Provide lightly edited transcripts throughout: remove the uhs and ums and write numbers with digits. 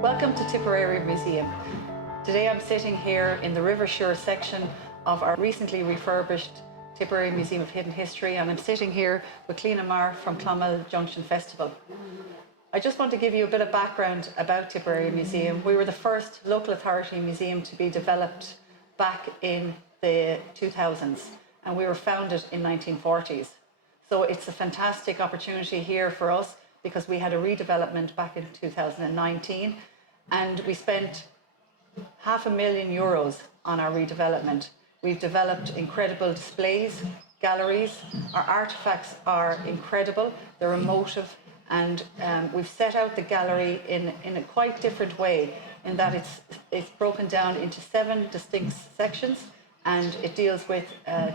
Welcome to Tipperary Museum. Today I'm sitting here in the River Shore section of our recently refurbished Tipperary Museum of Hidden History, and I'm sitting here with Cliona Maher from Clonmel Junction Festival. I just want to give you a bit of background about Tipperary Museum. We were the first local authority museum to be developed back in the 2000s, and we were founded in 1940s. So it's a fantastic opportunity here for us because we had a redevelopment back in 2019, and we spent €500,000 on our redevelopment. We've developed incredible displays, galleries. Our artefacts are incredible, they're emotive, and we've set out the gallery in a quite different way, in that it's broken down into 7 distinct sections, and it deals with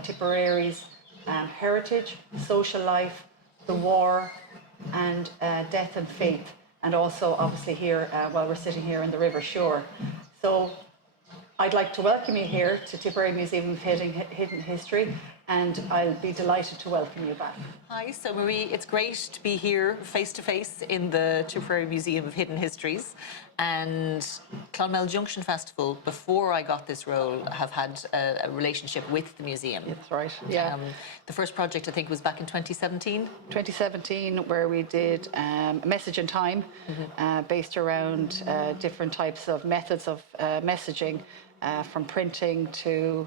Tipperary's heritage, social life, the war, and death and faith, and also obviously here while we're sitting here in the River Shore. So I'd like to welcome you here to Tipperary Museum of Hidden History, and I'll be delighted to welcome you back. Hi, so Marie, it's great to be here face to face in the Tipperary Museum of Hidden Histories, and Clonmel Junction Festival, before I got this role, have had a relationship with the museum. That's right, yeah. The first project I think was back in 2017. 2017, where we did a message in time, based around different types of methods of messaging, from printing to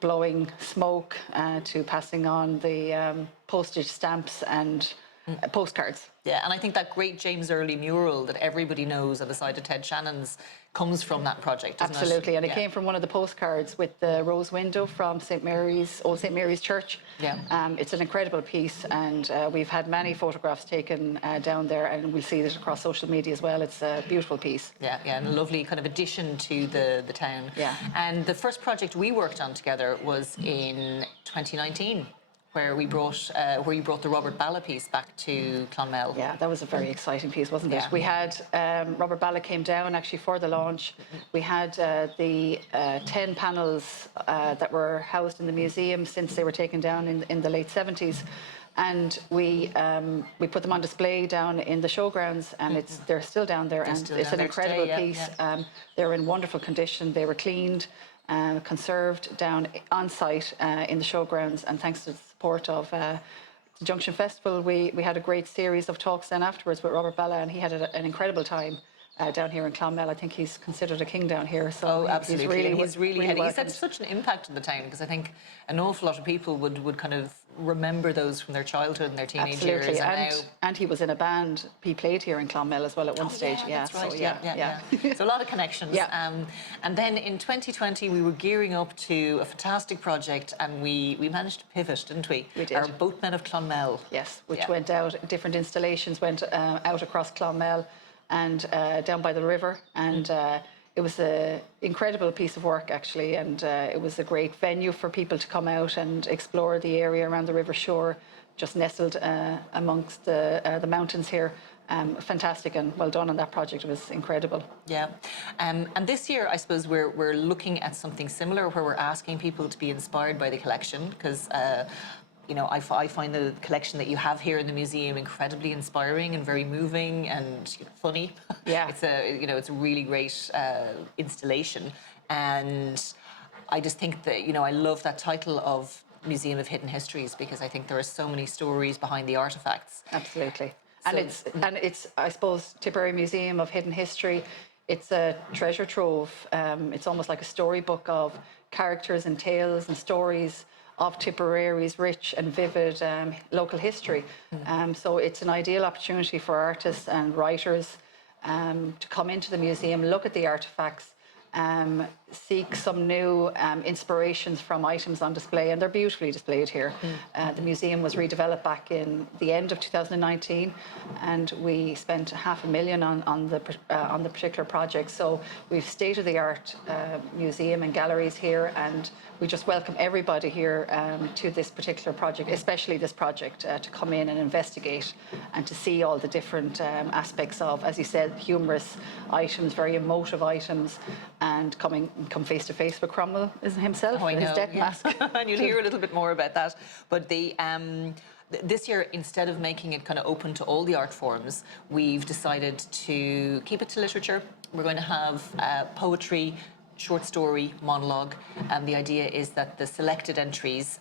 blowing smoke to passing on the postage stamps and postcards. Yeah, and I think that great James Early mural that everybody knows on the side of Ted Shannon's comes from that project, doesn't Absolutely, it? and it came from one of the postcards with the rose window from St. Mary's, Old St. Mary's Church. Yeah. It's an incredible piece, and we've had many photographs taken down there, and we'll see it across social media as well. It's a beautiful piece. Yeah, and a lovely kind of addition to the town. Yeah. And the first project we worked on together was in 2019. Where you brought the Robert Balla piece back to Clonmel. Yeah, that was a very exciting piece, wasn't it? We had Robert Balla came down actually for the launch. We had the 10 panels that were housed in the museum since they were taken down in the late 70s. And we put them on display down in the showgrounds, and they're still down there, and it's an incredible piece. They're in wonderful condition. They were cleaned, conserved down on site in the showgrounds, and thanks to the support of the Junction Festival, we had a great series of talks then afterwards with Robert Balla, and he had an incredible time down here in Clonmel. I think he's considered a king down here. So absolutely. He's really he's had such an impact in the town, because I think an awful lot of people would kind of remember those from their childhood and their teenage years. And he was in a band. He played here in Clonmel as well at one stage. Yeah, that's right. So, yeah. So a lot of connections. Yeah. And then in 2020 we were gearing up to a fantastic project, and we managed to pivot, didn't we? We did. Our Boatmen of Clonmel. Yes, which went out. Different installations went out across Clonmel and down by the river, and it was an incredible piece of work actually, and it was a great venue for people to come out and explore the area around the River Shore, just nestled amongst the mountains here. Fantastic, and well done on that project. It was incredible. Yeah, and this year I suppose we're looking at something similar, where we're asking people to be inspired by the collection, because you know, I find the collection that you have here in the museum incredibly inspiring and very moving and funny. Yeah. It's a really great installation, and I just think that, I love that title of Museum of Hidden Histories, because I think there are so many stories behind the artefacts. Absolutely. And it's I suppose Tipperary Museum of Hidden History, it's a treasure trove. It's almost like a storybook of characters and tales and stories of Tipperary's rich and vivid local history. So it's an ideal opportunity for artists and writers to come into the museum, look at the artefacts, seek some new inspirations from items on display, and they're beautifully displayed here. The museum was redeveloped back in the end of 2019, and we spent $500,000 on the particular project. So we've state-of-the-art museum and galleries here, and we just welcome everybody here to this particular project, especially this project, to come in and investigate and to see all the different aspects of, as you said, humorous items, very emotive items, and come face to face with Cromwell himself, his death mask. And you'll hear a little bit more about that. But This year, instead of making it kind of open to all the art forms, we've decided to keep it to literature. We're going to have poetry, short story, monologue. The idea is that the selected entries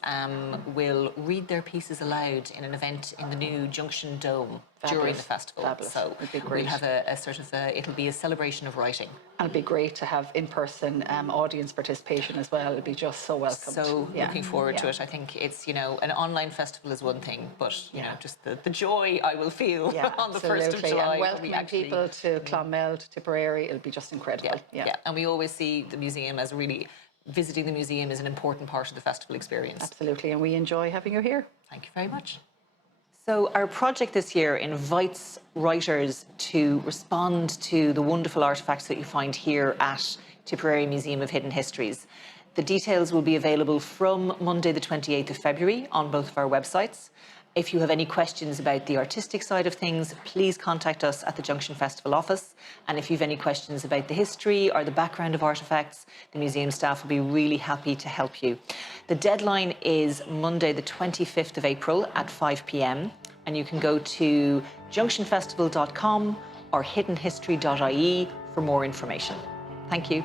will read their pieces aloud in an event in the new Junction Dome during the festival. Fabulous. So It'd be great. we'll have a sort of it'll be a celebration of writing. And it'd be great to have in-person audience participation as well. It'd be just so welcomed. So looking forward to it. I think it's, an online festival is one thing, but you know, just the joy I will feel on the 1st of July. And welcoming people to Clonmel, to Tipperary, it'll be just incredible. Yeah. And we always see the museum as really, visiting the museum is an important part of the festival experience. Absolutely, and we enjoy having you here. Thank you very much. So our project this year invites writers to respond to the wonderful artefacts that you find here at Tipperary Museum of Hidden Histories. The details will be available from Monday the 28th of February on both of our websites. If you have any questions about the artistic side of things, please contact us at the Junction Festival office. And if you have any questions about the history or the background of artefacts, the museum staff will be really happy to help you. The deadline is Monday the 25th of April at 5 p.m. and you can go to junctionfestival.com or hiddenhistory.ie for more information. Thank you.